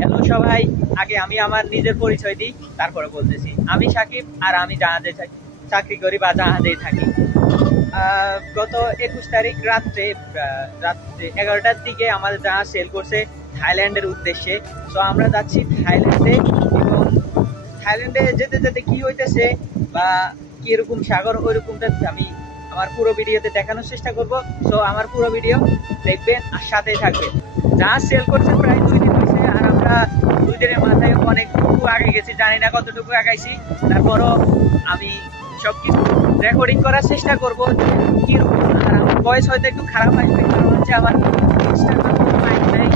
Hello সবাই, আগে আমি আমার নিজের পরিচয় দিই, তারপরে বলতেছি। আমি সাকিব, আর আমি জাহাজে চাকরি করি বা জাহাজেই থাকি। গত 21 তারিখ রাত্রে 11টার দিকে আমাদের জাহাজ সেল করছে থাইল্যান্ডের উদ্দেশ্যে। সো আমরা যাচ্ছি থাইল্যান্ডে, এবং থাইল্যান্ডে যেতে যেতে কি হইতেছে বা কিরকম সাগর, ওইরকমটা আমি আমার পুরো ভিডিওতে দেখানোর চেষ্টা করব। সো আমার পুরো ভিডিও দেখবেন আর সাথেই থাকবেন। জাহাজ সেল করছে প্রায় 2 দিন হয়েছে, আর আমরা 2 দিনের মাথায় অনেকটুকু আগে গেছি, জানি না কতটুকু আগাইছি। তারপরও আমি সবকিছু রেকর্ডিং করার চেষ্টা করব কিরকম। আর আমার ভয়েস হয়তো একটু খারাপ আসবে, কারণ হচ্ছে আমার ইনস্টাগ্রাম মাইক নাই।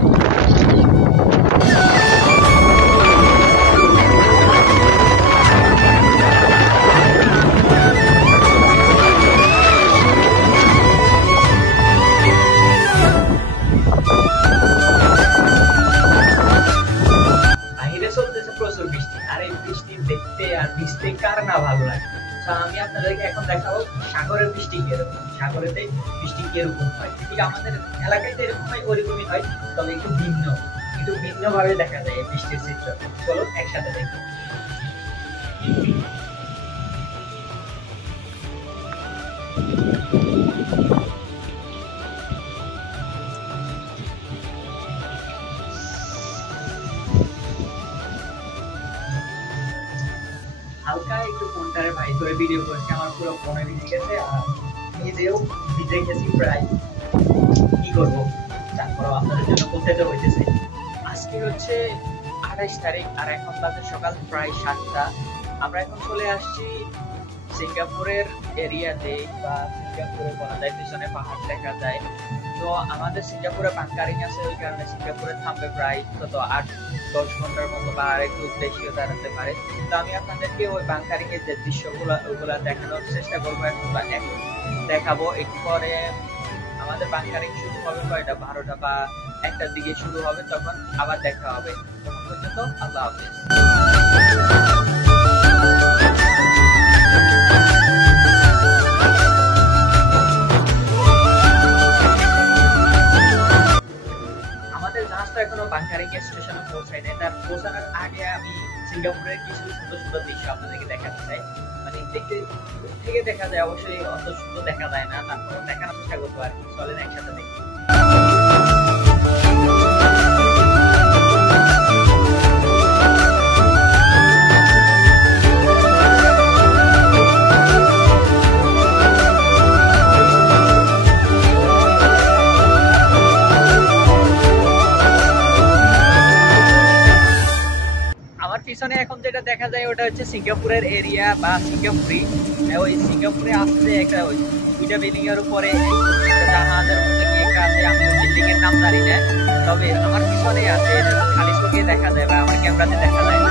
প্রচুর বৃষ্টি, আর এই বৃষ্টি দেখতে আর ভিজতে কার না ভালো লাগে। আমি আপনাদেরকে এখন দেখাবো সাগরের বৃষ্টি কিরকম, সাগরেতে বৃষ্টি কিরকম হয়। ঠিক আমাদের এলাকায় তো এরকম হয়, ওরকমই হয়, তবে একটু ভিন্ন ভাবে দেখা যায় এই বৃষ্টির চিত্র। চলো একসাথে দেখি। হালকা একটু ফোনটারে ভাই করে ভিডিও করছি, আমার পুরো ফোনে ভিজে গেছে, আর নিজেও ভিজে গেছি প্রায়। কি করবো, তারপরেও আপনাদের জন্য করতে তো হইতেছে। আজকে হচ্ছে 28 তারিখ, আর এখন বাজে সকাল প্রায় 7টা। আমরা এখন চলে আসছি সিঙ্গাপুরের এরিয়াতে, বা সিঙ্গাপুরে বলা যায় পিছনে পাহাড় দেখা যায়। তো আমাদের সিঙ্গাপুরে বাংকারিং আছে, ওই কারণে সিঙ্গাপুরে থামবে প্রায় কত 8-10 ঘন্টার মতো, বা আর একটু বেশিও দাঁড়াতে পারে। তো আমি আপনাদেরকে ওই বাংকারিং এর যে দৃশ্যগুলো ওগুলা দেখানোর চেষ্টা করবো এখন, বা এখন দেখাবো। একটু পরে আমাদের বাংকারিং শুরু হবে কয়টা, 12টা বা 1টার দিকে শুরু হবে, তখন আবার দেখা হবে। তখন পর্যন্ত আল্লাহ হাফেজ। এখনো বাংকারিং স্টেশনে পৌঁছায় নাই। তার পৌঁছানোর আগে আমি সিঙ্গাপুরের কিছু সুন্দর সুন্দর দৃশ্য আপনাদেরকে দেখাতে চাই। মানে দেখতে থেকে দেখা যায়, অবশ্যই অত সুন্দর দেখা যায় না, তারপর দেখানোর চেষ্টা করবো আর কি। চলেন একসাথে দেখি। পিছনে এখন যেটা দেখা যায় ওটা হচ্ছে সিঙ্গাপুরের এরিয়া বা সিঙ্গাপুরি। ওই সিঙ্গাপুরে আসছে একটা ওই 2টা বিল্ডিং এর উপরে একটা জাহাজের মতো কি একটা আছে, আমি ওই বিল্ডিং এর নাম জানি না, তবে আমার পিছনে আছে, খালি চোখে দেখা যায় বা আমার ক্যামেরাতে দেখা যায় না।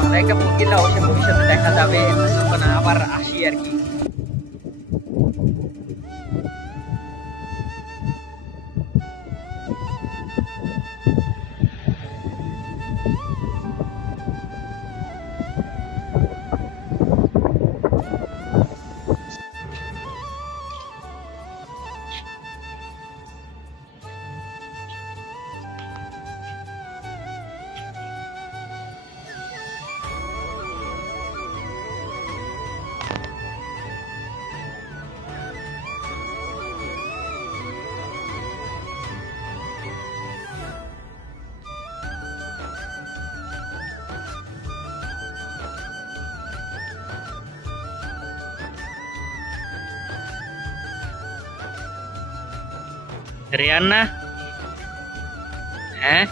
ভালো একটা প্রক্রিয়া অবশ্যই ভবিষ্যতে দেখা যাবে যখন আবার আসি আর কি। রিয়ান্না, হ্যাঁ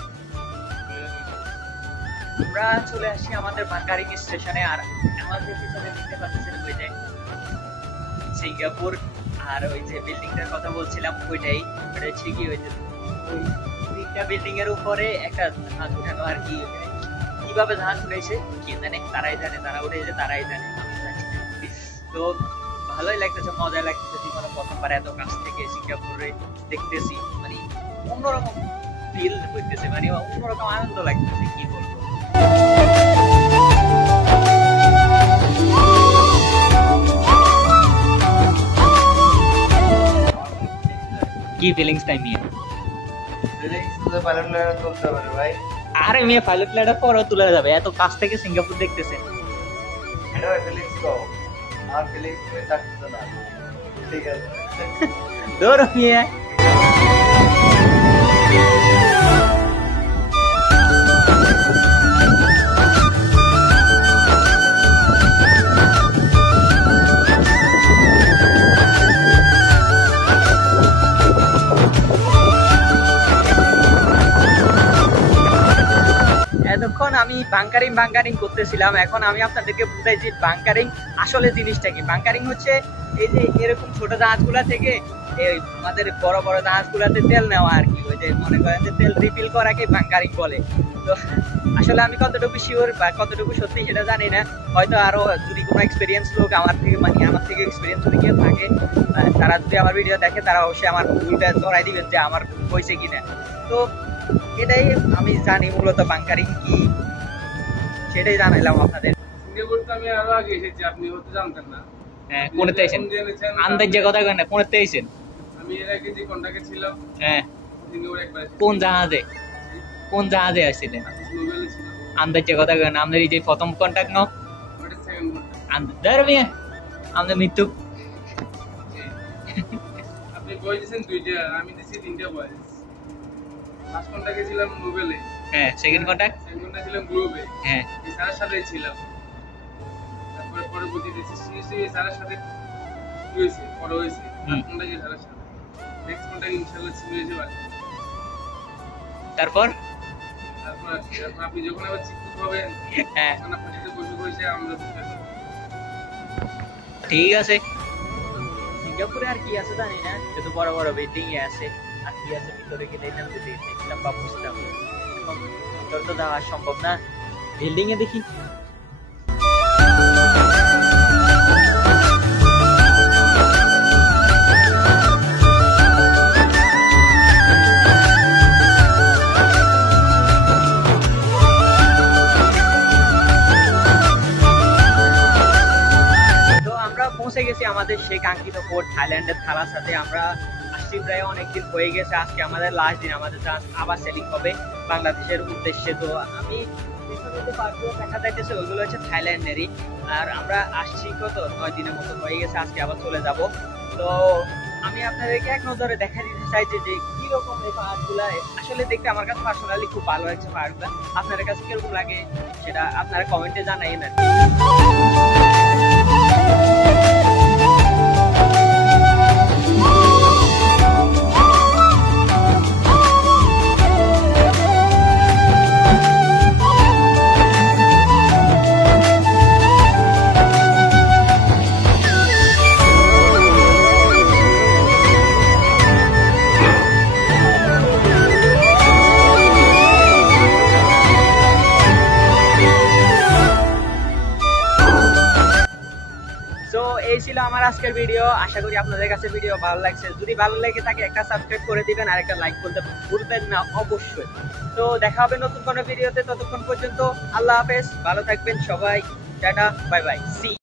আমরা চলে আসি আমাদের বাংকারিং স্টেশনে। আর আমাদের পিছনে দেখতে পাচ্ছেন ওই যে সিঙ্গাপুর, আর ওই যে বিল্ডিংটার কথা বলছিলাম ওইটাই, ওটা হচ্ছে কি ওই যে ওই 3টা বিল্ডিং এর উপরে একটা জাহাজ উঠানো আর কি। কিভাবে জাহাজ উঠেছে কি জানে, তারাই জানে, তারা উঠেছে তারাই জানে, আমি জানি। তো ভালোই লাগতেছে, মজা লাগতেছে, জীবনে প্রথমবার এত কাছ থেকে সিঙ্গাপুরে দেখতেছি। মানে অন্যরকম ফিল হইতেছে, মানে অন্যরকম আনন্দ লাগতেছে, কি বলবো। কি ফিলিংস টাইম নিয়ে আরে মেয়ে পাইলট লেডা পরও তুলে যাবে, এত কাছ থেকে সিঙ্গাপুর দেখতেছে। ধরো মেয়ে এতক্ষণ আমি বাংকারিং করতেছিলাম, এখন আমি আপনাদেরকে বুঝাইছি বাংকারিং আসলে জিনিসটা কি। বাংকারিং হচ্ছে এই যে এরকম ছোট জাহাজগুলা থেকে এই আমাদের বড় বড় জাহাজগুলাতে তেল নেওয়া আর কি, ওই যে মনে করেন যে তেল রিফিল করাকে বাংকারিং বলে। তো আসলে আমি কতটুকু শিওর বা কতটুকু সত্যি সেটা জানি না, হয়তো আরো যদি কোনো এক্সপিরিয়েন্স লোক আমার থেকে এক্সপিরিয়েন্স যদি কেউ থাকে, তারা যদি আমার ভিডিও দেখে তারা অবশ্যই আমার ভুলটা ধরাই দিবেন যে আমার হয়েছে কিনা। তো এটাই আমি জানি মূলত বাংকারিং কি, সেটাই জানাইলাম আপনাদের। সিঙ্গাপুর তো আমি আরো আগে এসেছি, আপনি হয়তো জানতেন না। হ্যাঁ, কোনতে আইছেন? আন্দাজ যে কথা কই না, কোনতে আইছেন? আমি এর আগে যে কন্টাক্টে ছিলাম, হ্যাঁ, সিঙ্গাপুর একবার। কোন জাহাজে আসছিলেন? নোবেলে ছিল। আন্দাজ যে কথা কই না, আমাদের এই যে প্রথম কন্টাক্ট ন, ওটা সেকেন্ড কন্টাক্ট। আন্দাজ ধরবে আমাদের মৃত্যু। আপনি বই দিয়েছেন 2টা, আমি দিছি 3টা বই। ফার্স্ট কন্টাক্টে ছিলাম নোবেলে। হ্যাঁ, সেকেন্ড কন্টাক্ট ছিলাম গ্লোবে। হ্যাঁ, এই স্যারের সাথেই ছিলাম। তারপরে পরবর্তী দিছি সিসি স্যারের সাথে কি হয়েছে, পরে হয়েছে কন্টাক্টে স্যারের সাথে। নেক্সট কন্টাক্ট ইনশাআল্লাহ ছিড়ে যাবে। তারপর আপনি যখন আবার চিকিৎসা হবেন, হ্যাঁ, তখন আপনার সাথে বসে আমরা ঠিক আছে। সিঙ্গাপুরে আর কি আছে জানি না, শুধু বড় বড় বিল্ডিং আছে, আর কি আছে ভিতরে গেলে দেখলাম বা বুঝলাম। ভিতরে তো যাওয়া সম্ভব না, বিল্ডিং এ দেখি। পৌঁছে গেছি আমাদের সেই কাঙ্ক্ষিত পোর্ট থাইল্যান্ডের থালার সাথে। আমরা আসছি প্রায় অনেকদিন হয়ে গেছে, আজকে আমাদের লাস্ট দিন, আমাদের জাহাজ আবার সেলিং হবে বাংলাদেশের উদ্দেশ্যে। তো আমি দেখা যাইতেছে ওইগুলো হচ্ছে থাইল্যান্ডেরই, আর আমরা আসছি কত 9 দিনের মতো হয়ে গেছে, আজকে আবার চলে যাব। তো আমি আপনাদেরকে এক নজরে দেখা দিতে চাইছি যে কিরকম এই পাহাড়গুলা আসলে দেখতে আমার কাছে পার্সোনালি খুব ভালো লাগছে। পাহাড়গুলা আপনাদের কাছে কিরকম লাগে সেটা আপনারা কমেন্টে জানাইন আর এই ছিল আমার আজকের ভিডিও। আশা করি আপনাদের কাছে ভিডিও ভালো লাগছে। যদি ভালো লেগে থাকে একটা সাবস্ক্রাইব করে দিবেন আর একটা লাইক করতে ভুলবেন না অবশ্যই। তো দেখা হবে নতুন কোনো ভিডিওতে, ততক্ষণ পর্যন্ত আল্লাহ হাফেজ, ভালো থাকবেন সবাই, টাটা বাই বাই, সি।